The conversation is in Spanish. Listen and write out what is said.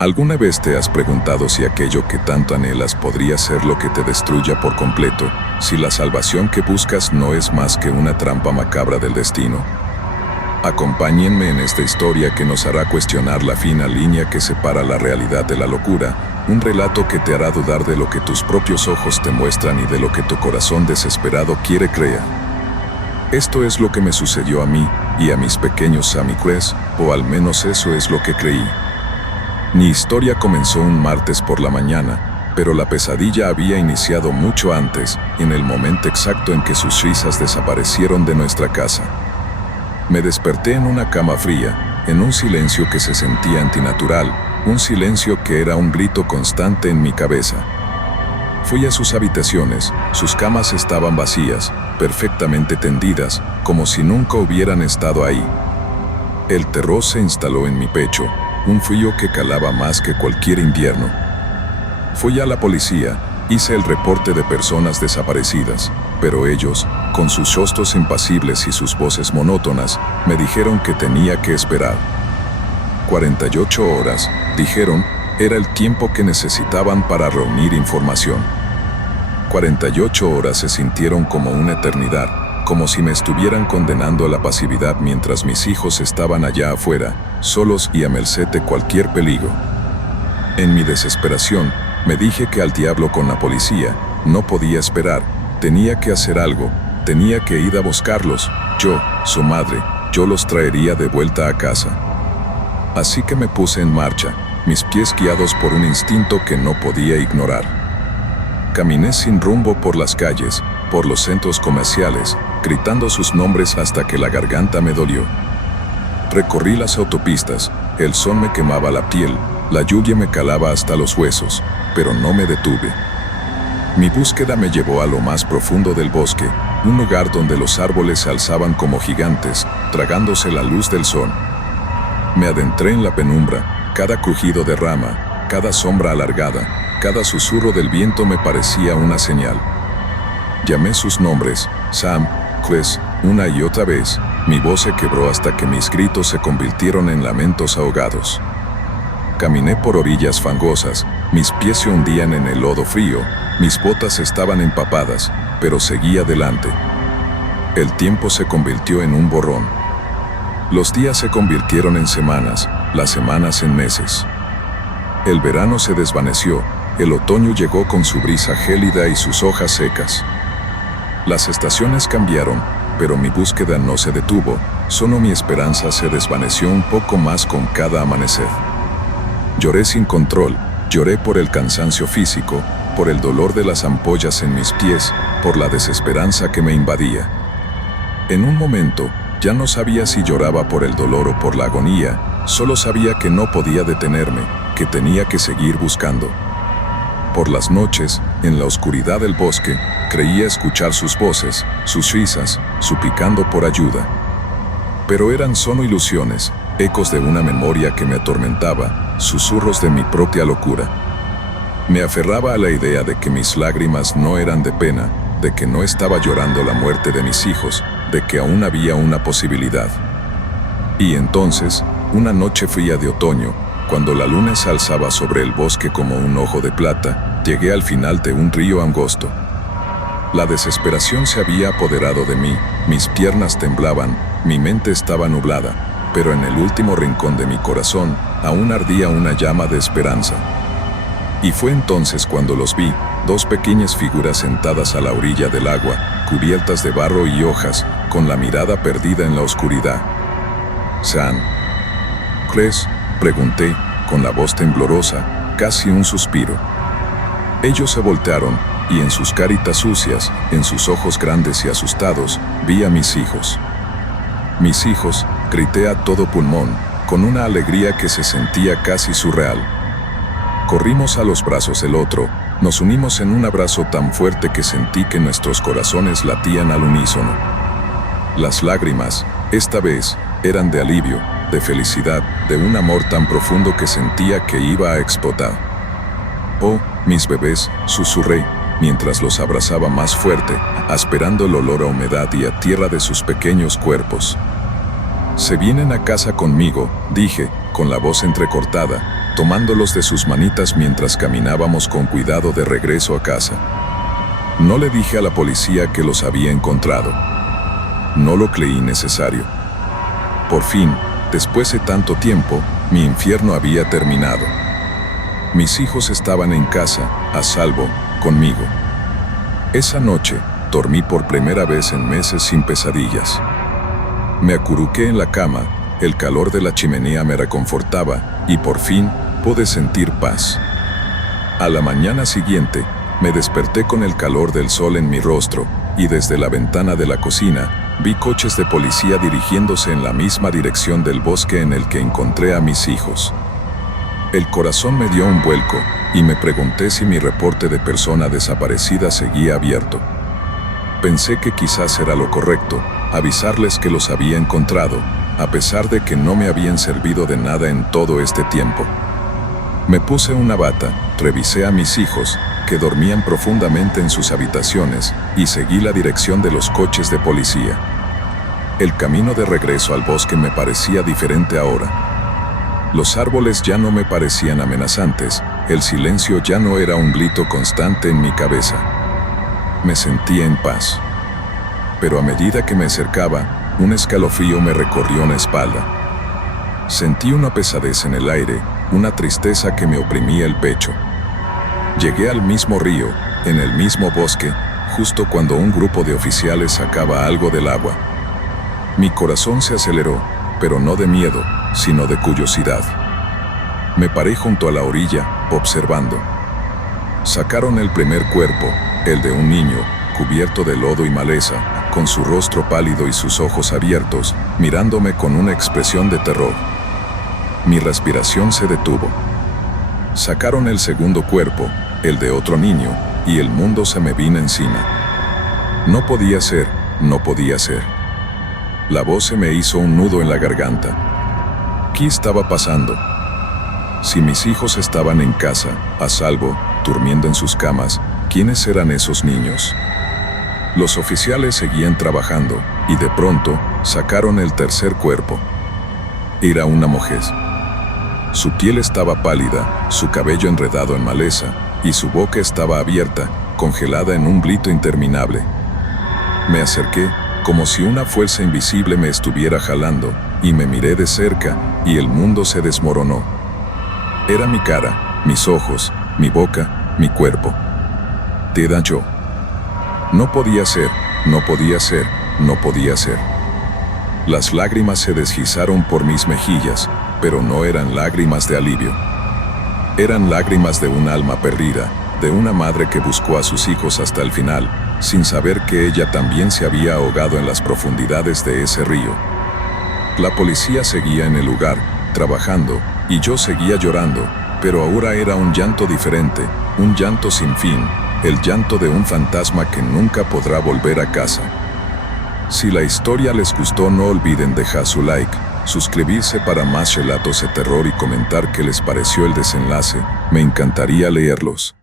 ¿Alguna vez te has preguntado si aquello que tanto anhelas podría ser lo que te destruya por completo, si la salvación que buscas no es más que una trampa macabra del destino? Acompáñenme en esta historia que nos hará cuestionar la fina línea que separa la realidad de la locura, un relato que te hará dudar de lo que tus propios ojos te muestran y de lo que tu corazón desesperado quiere creer. Esto es lo que me sucedió a mí y a mis pequeños Sam y Chris, o al menos eso es lo que creí. Mi historia comenzó un martes por la mañana, pero la pesadilla había iniciado mucho antes, en el momento exacto en que sus risas desaparecieron de nuestra casa. Me desperté en una cama fría, en un silencio que se sentía antinatural, un silencio que era un grito constante en mi cabeza. Fui a sus habitaciones, sus camas estaban vacías, perfectamente tendidas, como si nunca hubieran estado ahí. El terror se instaló en mi pecho, un frío que calaba más que cualquier invierno. Fui a la policía, hice el reporte de personas desaparecidas, pero ellos, con sus rostros impasibles y sus voces monótonas, me dijeron que tenía que esperar. 48 horas, dijeron, era el tiempo que necesitaban para reunir información. 48 horas se sintieron como una eternidad, como si me estuvieran condenando a la pasividad mientras mis hijos estaban allá afuera, solos y a merced de cualquier peligro. En mi desesperación, me dije que al diablo con la policía, no podía esperar, tenía que hacer algo, tenía que ir a buscarlos, yo, su madre, yo los traería de vuelta a casa. Así que me puse en marcha, mis pies guiados por un instinto que no podía ignorar. Caminé sin rumbo por las calles, por los centros comerciales, gritando sus nombres hasta que la garganta me dolió. Recorrí las autopistas, el sol me quemaba la piel, la lluvia me calaba hasta los huesos, pero no me detuve. Mi búsqueda me llevó a lo más profundo del bosque, un lugar donde los árboles se alzaban como gigantes, tragándose la luz del sol. Me adentré en la penumbra, cada crujido de rama, cada sombra alargada, cada susurro del viento me parecía una señal. Llamé sus nombres, Sam, Chris, una y otra vez, mi voz se quebró hasta que mis gritos se convirtieron en lamentos ahogados. Caminé por orillas fangosas, mis pies se hundían en el lodo frío, mis botas estaban empapadas, pero seguí adelante. El tiempo se convirtió en un borrón. Los días se convirtieron en semanas, las semanas en meses. El verano se desvaneció, el otoño llegó con su brisa gélida y sus hojas secas. Las estaciones cambiaron, pero mi búsqueda no se detuvo, solo mi esperanza se desvaneció un poco más con cada amanecer. Lloré sin control, lloré por el cansancio físico, por el dolor de las ampollas en mis pies, por la desesperanza que me invadía. En un momento, ya no sabía si lloraba por el dolor o por la agonía, solo sabía que no podía detenerme, que tenía que seguir buscando. Por las noches, en la oscuridad del bosque, creía escuchar sus voces, sus risas, suplicando por ayuda. Pero eran solo ilusiones, ecos de una memoria que me atormentaba, susurros de mi propia locura. Me aferraba a la idea de que mis lágrimas no eran de pena, de que no estaba llorando la muerte de mis hijos, de que aún había una posibilidad. Y entonces, una noche fría de otoño, cuando la luna se alzaba sobre el bosque como un ojo de plata, llegué al final de un río angosto. La desesperación se había apoderado de mí, mis piernas temblaban, mi mente estaba nublada, pero en el último rincón de mi corazón aún ardía una llama de esperanza. Y fue entonces cuando los vi, dos pequeñas figuras sentadas a la orilla del agua, cubiertas de barro y hojas, con la mirada perdida en la oscuridad. «Sam, ¿crees?», pregunté, con la voz temblorosa, casi un suspiro. Ellos se voltearon, y en sus caritas sucias, en sus ojos grandes y asustados, vi a mis hijos. «Mis hijos», grité a todo pulmón, con una alegría que se sentía casi surreal. Corrimos a los brazos del otro, nos unimos en un abrazo tan fuerte que sentí que nuestros corazones latían al unísono. Las lágrimas, esta vez, eran de alivio, de felicidad, de un amor tan profundo que sentía que iba a explotar. «Oh, mis bebés», susurré, mientras los abrazaba más fuerte, aspirando el olor a humedad y a tierra de sus pequeños cuerpos. «Se vienen a casa conmigo», dije, con la voz entrecortada, tomándolos de sus manitas mientras caminábamos con cuidado de regreso a casa. No le dije a la policía que los había encontrado. No lo creí necesario. Por fin, después de tanto tiempo, mi infierno había terminado. Mis hijos estaban en casa, a salvo, conmigo. Esa noche, dormí por primera vez en meses sin pesadillas. Me acurruqué en la cama, el calor de la chimenea me reconfortaba y por fin pude sentir paz. A la mañana siguiente, me desperté con el calor del sol en mi rostro y desde la ventana de la cocina vi coches de policía dirigiéndose en la misma dirección del bosque en el que encontré a mis hijos. El corazón me dio un vuelco y me pregunté si mi reporte de persona desaparecida seguía abierto. Pensé que quizás era lo correcto, avisarles que los había encontrado, a pesar de que no me habían servido de nada en todo este tiempo. Me puse una bata, revisé a mis hijos, que dormían profundamente en sus habitaciones, y seguí la dirección de los coches de policía. El camino de regreso al bosque me parecía diferente ahora. Los árboles ya no me parecían amenazantes, el silencio ya no era un grito constante en mi cabeza. Me sentía en paz. Pero a medida que me acercaba, un escalofrío me recorrió la espalda. Sentí una pesadez en el aire, una tristeza que me oprimía el pecho. Llegué al mismo río, en el mismo bosque, justo cuando un grupo de oficiales sacaba algo del agua. Mi corazón se aceleró, pero no de miedo, sino de curiosidad. Me paré junto a la orilla, observando. Sacaron el primer cuerpo, el de un niño, cubierto de lodo y maleza, con su rostro pálido y sus ojos abiertos, mirándome con una expresión de terror. Mi respiración se detuvo. Sacaron el segundo cuerpo, el de otro niño, y el mundo se me vino encima. No podía ser, no podía ser. La voz se me hizo un nudo en la garganta. ¿Qué estaba pasando? Si mis hijos estaban en casa, a salvo, durmiendo en sus camas, ¿quiénes eran esos niños? Los oficiales seguían trabajando, y de pronto, sacaron el tercer cuerpo. Era una mujer. Su piel estaba pálida, su cabello enredado en maleza, y su boca estaba abierta, congelada en un grito interminable. Me acerqué, como si una fuerza invisible me estuviera jalando, y me miré de cerca, y el mundo se desmoronó. Era mi cara, mis ojos, mi boca, mi cuerpo. Era yo. No podía ser, no podía ser, no podía ser. Las lágrimas se deslizaron por mis mejillas, pero no eran lágrimas de alivio. Eran lágrimas de un alma perdida, de una madre que buscó a sus hijos hasta el final, sin saber que ella también se había ahogado en las profundidades de ese río. La policía seguía en el lugar, trabajando, y yo seguía llorando, pero ahora era un llanto diferente, un llanto sin fin, el llanto de un fantasma que nunca podrá volver a casa. Si la historia les gustó, no olviden dejar su like, suscribirse para más relatos de terror y comentar qué les pareció el desenlace, me encantaría leerlos.